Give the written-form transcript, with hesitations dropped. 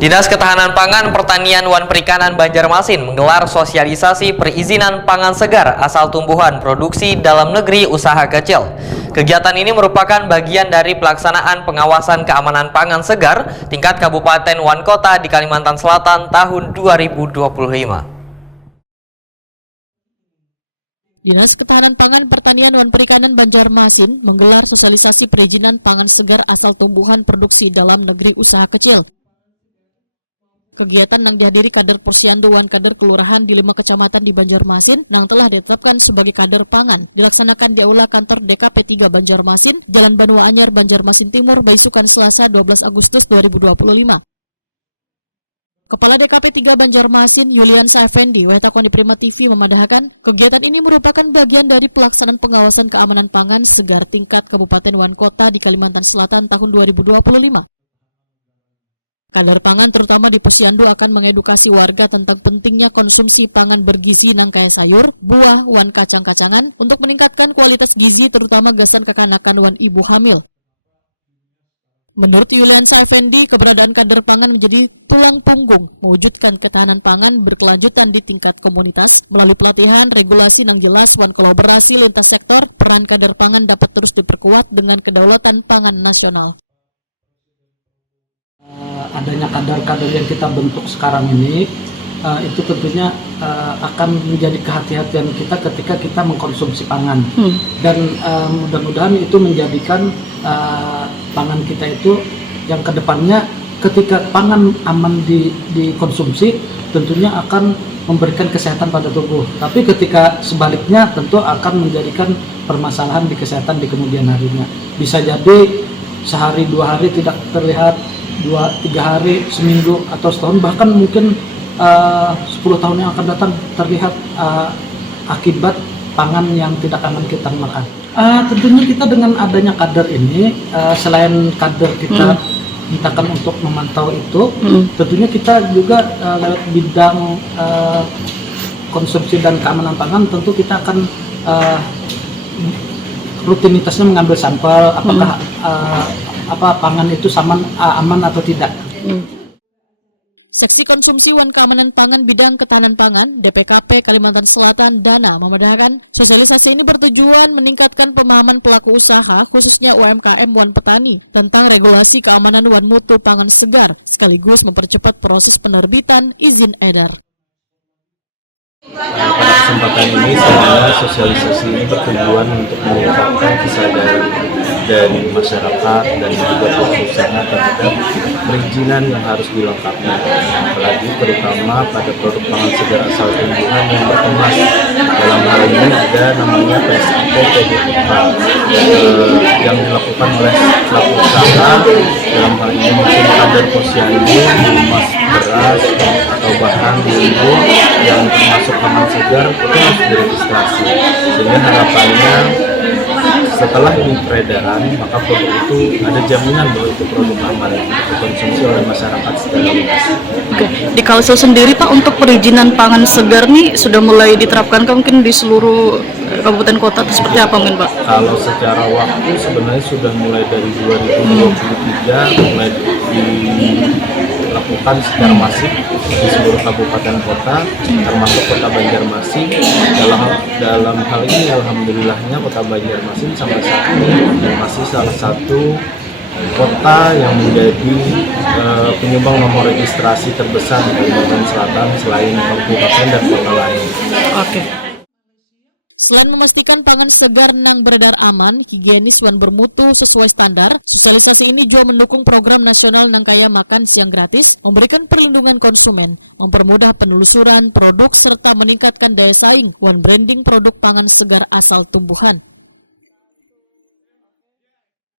Dinas Ketahanan Pangan, Pertanian, Wan Perikanan Banjarmasin menggelar sosialisasi perizinan pangan segar asal tumbuhan produksi dalam negeri usaha kecil. Kegiatan ini merupakan bagian dari pelaksanaan pengawasan keamanan pangan segar tingkat Kabupaten Wan Kota di Kalimantan Selatan tahun 2025. Dinas Ketahanan Pangan, Pertanian, Wan Perikanan Banjarmasin menggelar sosialisasi perizinan pangan segar asal tumbuhan produksi dalam negeri usaha kecil. Kegiatan yang dihadiri kader Posyandu wan kader kelurahan di 5 kecamatan di Banjarmasin yang telah ditetapkan sebagai kader pangan dilaksanakan di Aula Kantor DKP 3 Banjarmasin, Jalan Banua Anyar, Banjarmasin Timur, Baisukan, Selasa 12 Agustus 2025. Kepala DKP 3 Banjarmasin, Yuliansa Effendi, Wetakon di Prima TV memadahkan, kegiatan ini merupakan bagian dari pelaksanaan pengawasan keamanan pangan segar tingkat Kabupaten Wan Kota di Kalimantan Selatan tahun 2025. Kader pangan terutama di Posyandu akan mengedukasi warga tentang pentingnya konsumsi pangan bergizi nang kaya sayur, buah, wan kacang-kacangan untuk meningkatkan kualitas gizi terutama gasan kekanakan wan ibu hamil. Menurut Yuliansa Effendi, keberadaan kader pangan menjadi tulang punggung mewujudkan ketahanan pangan berkelanjutan di tingkat komunitas melalui pelatihan, regulasi yang jelas, wan kolaborasi lintas sektor, peran kader pangan dapat terus diperkuat dengan kedaulatan pangan nasional. Adanya kader-kader yang kita bentuk sekarang ini itu tentunya akan menjadi kehati-hatian kita ketika kita mengkonsumsi pangan dan mudah-mudahan itu menjadikan pangan kita itu yang kedepannya ketika pangan aman dikonsumsi tentunya akan memberikan kesehatan pada tubuh, tapi ketika sebaliknya tentu akan menjadikan permasalahan di kesehatan di kemudian harinya. Bisa jadi sehari 2 hari tidak terlihat, 2-3 hari, seminggu atau setahun, bahkan mungkin 10 tahun yang akan datang terlihat akibat pangan yang tidak aman kita makan. Tentunya kita dengan adanya kader ini, selain kader kita mintakan untuk memantau itu, tentunya kita juga lewat bidang konsumsi dan keamanan pangan, tentu kita akan rutinitasnya mengambil sampel apakah pangan itu aman atau tidak. Seksi Konsumsi wan Keamanan Pangan Bidang Ketahanan Pangan DPKP Kalimantan Selatan Dana memadahkan sosialisasi ini bertujuan meningkatkan pemahaman pelaku usaha khususnya UMKM wan petani tentang regulasi keamanan wan mutu pangan segar sekaligus mempercepat proses penerbitan izin edar. Pada kesempatan ini sebenarnya sosialisasi ini bertujuan untuk meningkatkan kesadaran dari masyarakat dan juga pelaku usaha terhadap perizinan yang harus dilengkapi, apalagi terutama pada produk pangan segar asal tumbuhan yang berkemas. Dalam hal ini ada namanya PSAT PDUK yang dilakukan oleh pelaku usaha. Dalam hal ini mungkin kader Posyandu mengemas beras atau bahan bumbu yang termasuk pangan segar itu harus diregistrasi, sehingga harapannya setelah di peredaran maka produk itu ada jaminan bahwa itu produk aman untuk dikonsumsi oleh masyarakat secara luas. Oke. Di Kalsel sendiri Pak, untuk perizinan pangan segar nih sudah mulai diterapkan mungkin di seluruh kabupaten kota atau seperti apa mungkin Pak? Kalau secara waktu sebenarnya sudah mulai dari 2023 mulai dilakukan secara masif di seluruh kabupaten kota termasuk kota Banjarmasin. Dalam hal ini alhamdulillahnya kota Banjarmasin sampai saat ini masih salah satu kota yang menjadi penyumbang nomor registrasi terbesar di Kalimantan Selatan selain kabupaten dan kota lain. Oke. Selain memastikan pangan segar nang beredar aman, higienis wan bermutu sesuai standar, sosialisasi ini juga mendukung program nasional nang kaya makan siang gratis, memberikan perlindungan konsumen, mempermudah penelusuran produk serta meningkatkan daya saing wan branding produk pangan segar asal tumbuhan.